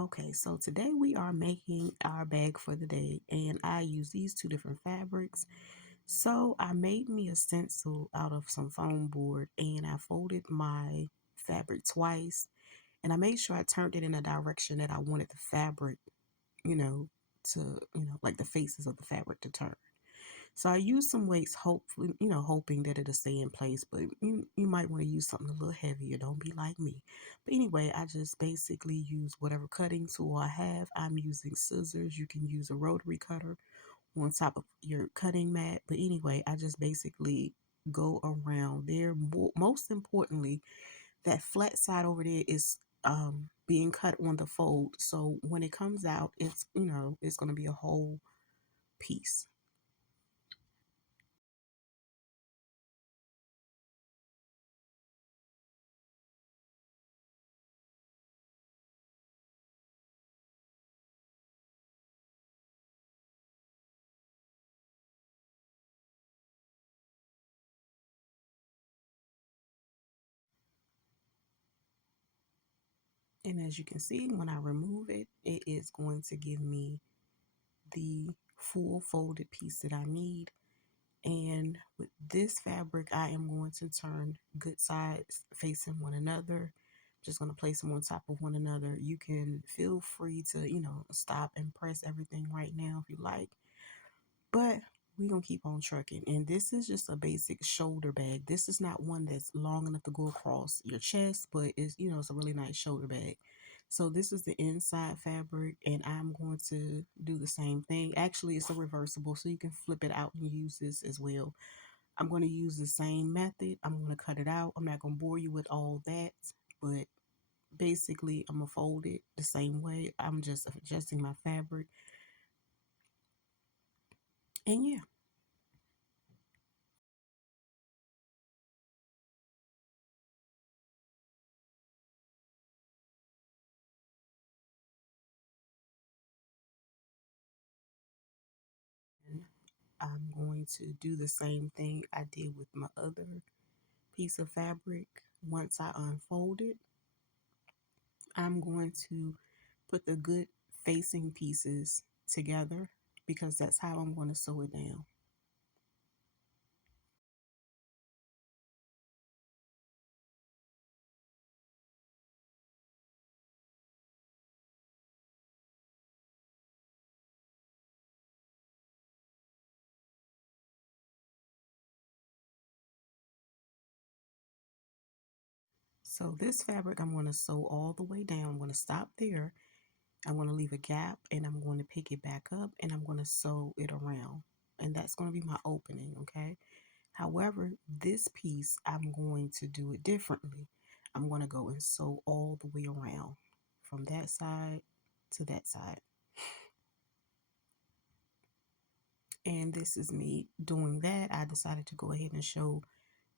Okay, so today we are making our bag for the day, and I use these two different fabrics. So I made me a stencil out of some foam board, and I folded my fabric twice, and I made sure I turned it in a direction that I wanted the fabric, you know, like the faces of the fabric to turn. So I used some weights, hopefully, hoping that it'll stay in place. But you might want to use something a little heavier. Don't be like me. But anyway, I just basically use whatever cutting tool I have. I'm using scissors. You can use a rotary cutter on top of your cutting mat. But anyway, I just basically go around there. Most importantly, that flat side over there is being cut on the fold. So when it comes out, it's going to be a whole piece. And as you can see, when I remove it, it is going to give me the full folded piece that I need. And with this fabric, I am going to turn good sides facing one another. Just going to place them on top of one another. You can feel free to, stop and press everything right now if you like. But we're going to keep on trucking. And this is just a basic shoulder bag. This is not one that's long enough to go across your chest, but it's a really nice shoulder bag. So this is the inside fabric, and I'm going to do the same thing. Actually, it's a reversible, so you can flip it out and use this as well. I'm going to use the same method. I'm going to cut it out. I'm not going to bore you with all that, but basically, I'm going to fold it the same way. I'm just adjusting my fabric. And yeah, and I'm going to do the same thing I did with my other piece of fabric. Once I unfold it, I'm going to put the good facing pieces together because that's how I'm going to sew it down. So this fabric, I'm going to sew all the way down. I'm going to stop there. I'm going to leave a gap and I'm going to pick it back up and I'm going to sew it around. And that's going to be my opening, okay? However, this piece, I'm going to do it differently. I'm going to go and sew all the way around from that side to that side. And this is me doing that. I decided to go ahead and show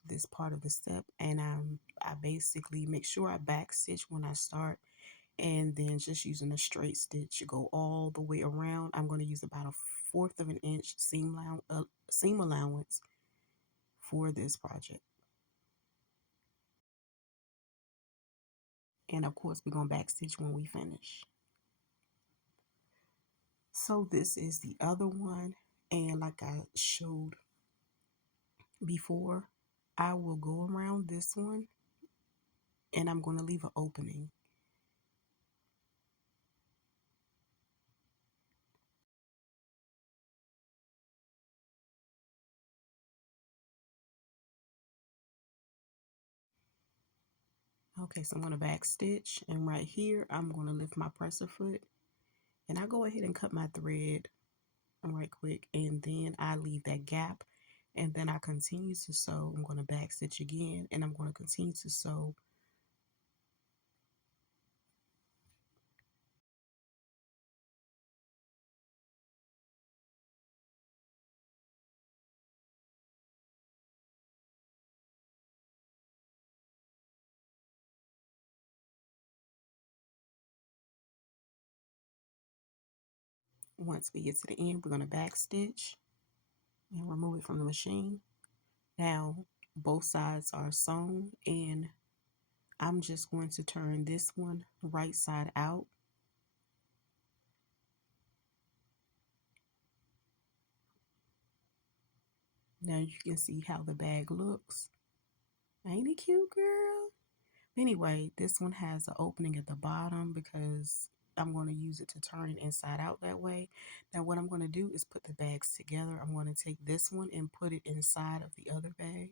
this part of the step, and I basically make sure I back stitch when I start, and then just using a straight stitch go all the way around. I'm going to use about a fourth of an inch seam allowance for this project. And of course, we're going to back stitch when we finish. So this is the other one, and like I showed before, I will go around this one and I'm going to leave an opening. Okay, so I'm going to back stitch, and right here I'm going to lift my presser foot, and I go ahead and cut my thread right quick, and then I leave that gap, and then I continue to sew. I'm going to back stitch again, and I'm going to continue to sew. Once we get to the end, we're going to back stitch and remove it from the machine. Now both sides are sewn, and I'm just going to turn this one right side out, Now you can see how the bag looks. Ain't it cute, girl? Anyway, this one has an opening at the bottom because I'm going to use it to turn it inside out that way. Now what I'm going to do is put the bags together. I'm going to take this one and put it inside of the other bag,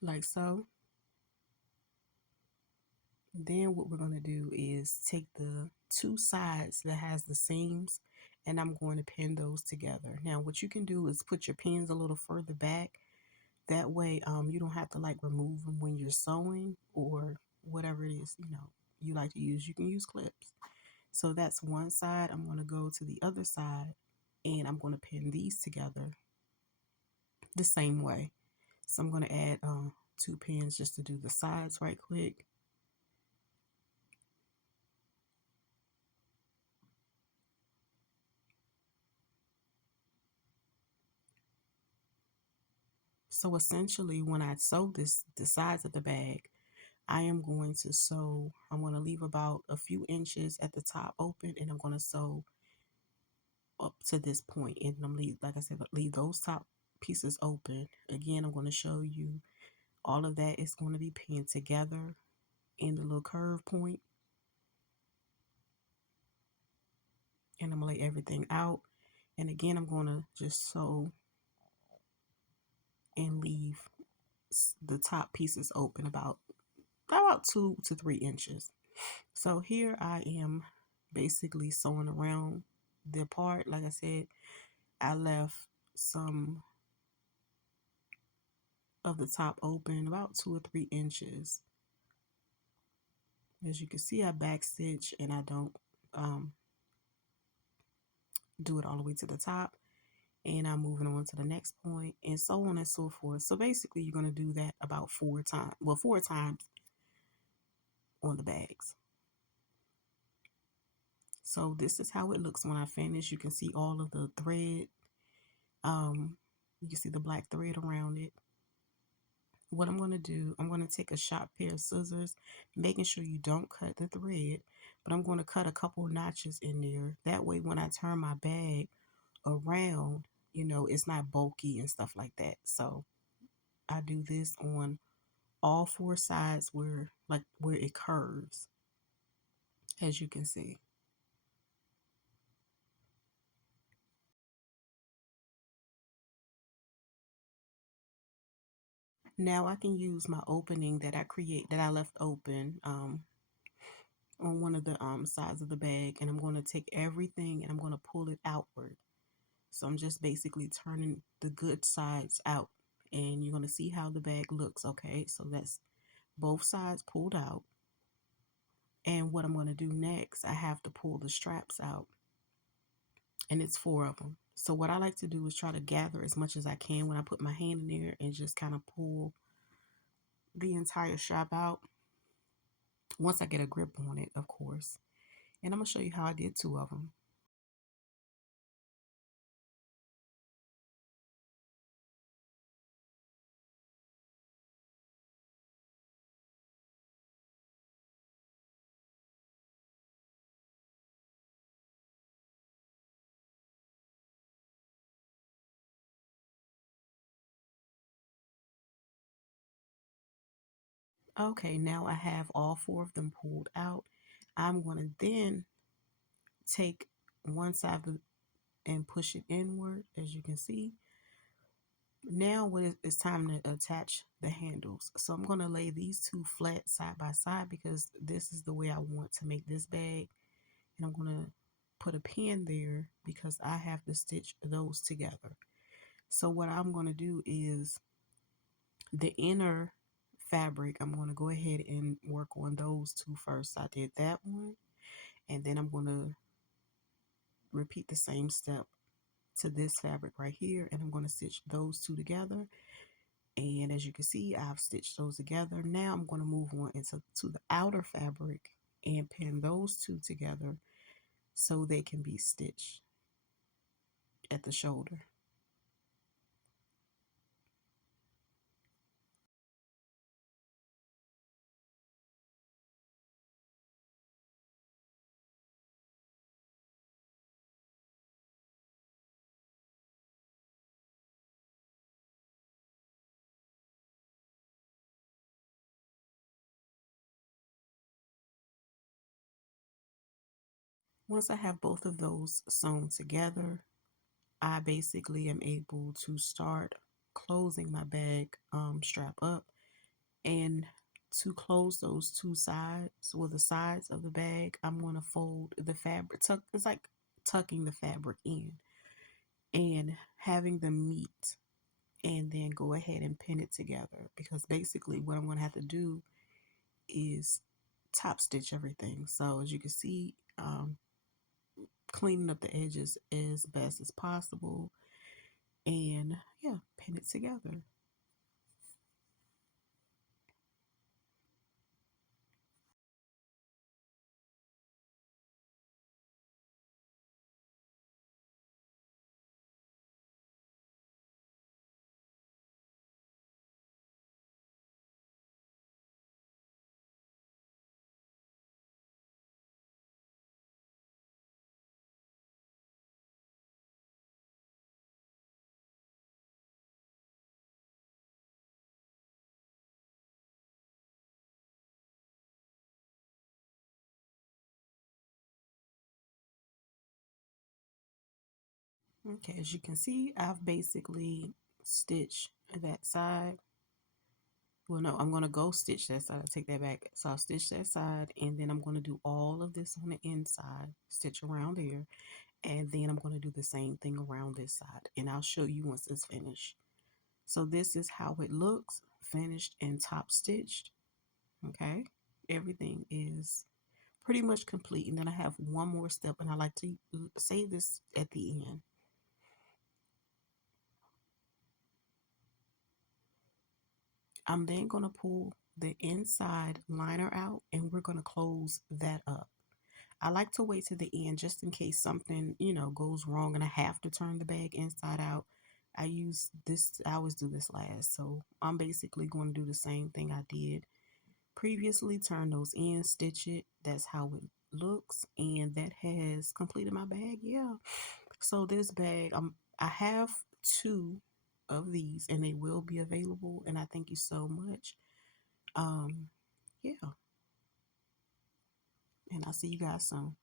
like so. Then what we're going to do is take the two sides that has the seams and I'm going to pin those together. Now what you can do is put your pins a little further back. That way you don't have to like remove them when you're sewing or whatever it is, you like to use. You can use clips. So that's one side. I'm going to go to the other side and I'm going to pin these together the same way. So I'm going to add two pins just to do the sides right quick. So essentially when I sew the sides of the bag, I am going to sew, I'm going to leave about a few inches at the top open and I'm going to sew up to this point and I'm leave, like I said, leave those top pieces open. Again, I'm going to show you all of that is going to be pinned together in the little curve point. And I'm going to lay everything out. And again, I'm going to just sew and leave the top pieces open about 2 to 3 inches. So here I am basically sewing around the part. Like I said, I left some of the top open about 2 or 3 inches. As you can see, I backstitch and I don't do it all the way to the top. And I'm moving on to the next point and so on and so forth. So basically you're going to do that about 4 times. Well, 4 times on the bags. So this is how it looks when I finish. You can see all of the thread. You can see the black thread around it. What I'm going to do, I'm going to take a sharp pair of scissors, making sure you don't cut the thread, but I'm going to cut a couple notches in there. That way when I turn my bag around, it's not bulky and stuff like that. So I do this on all 4 sides where it curves, as you can see. Now I can use my opening that I left open on one of the sides of the bag, and I'm going to take everything and I'm going to pull it outward. So I'm just basically turning the good sides out, and you're going to see how the bag looks. Okay, so that's both sides pulled out. And what I'm going to do next, I have to pull the straps out, and it's 4 of them. So what I like to do is try to gather as much as I can when I put my hand in there and just kind of pull the entire strap out once I get a grip on it, of course. And I'm going to show you how I did 2 of them. Okay, now I have all 4 of them pulled out. I'm going to then take one side and push it inward, as you can see. Now it's time to attach the handles. So I'm going to lay these 2 flat side by side because this is the way I want to make this bag. And I'm going to put a pin there because I have to stitch those together. So what I'm going to do is the inner fabric, I'm going to go ahead and work on those 2 first. I did that one, and then I'm going to repeat the same step to this fabric right here, and I'm going to stitch those 2 together. And as you can see, I've stitched those together. Now I'm going to move on into the outer fabric and pin those 2 together so they can be stitched at the shoulder. Once I have both of those sewn together, I basically am able to start closing my bag strap up. And to close those two sides, or the sides of the bag, I'm going to fold the fabric. It's like tucking the fabric in and having them meet, and then go ahead and pin it together, because basically what I'm going to have to do is top stitch everything. So as you can see, cleaning up the edges as best as possible, and yeah, pin it together. Okay, as you can see, I've basically stitched that side. Well, no, I'm going to go stitch that side. I take that back. So I'll stitch that side, and then I'm going to do all of this on the inside, stitch around there, and then I'm going to do the same thing around this side, and I'll show you once it's finished. So this is how it looks, finished and top stitched. Okay, everything is pretty much complete, and then I have one more step, and I like to save this at the end. I'm then going to pull the inside liner out, and we're going to close that up. I like to wait to the end just in case something, goes wrong and I have to turn the bag inside out. I always do this last. So I'm basically going to do the same thing I did previously, turn those in, stitch it. That's how it looks. And that has completed my bag. Yeah. So this bag, I have two of these, and they will be available. And I thank you so much. Yeah. And I'll see you guys soon.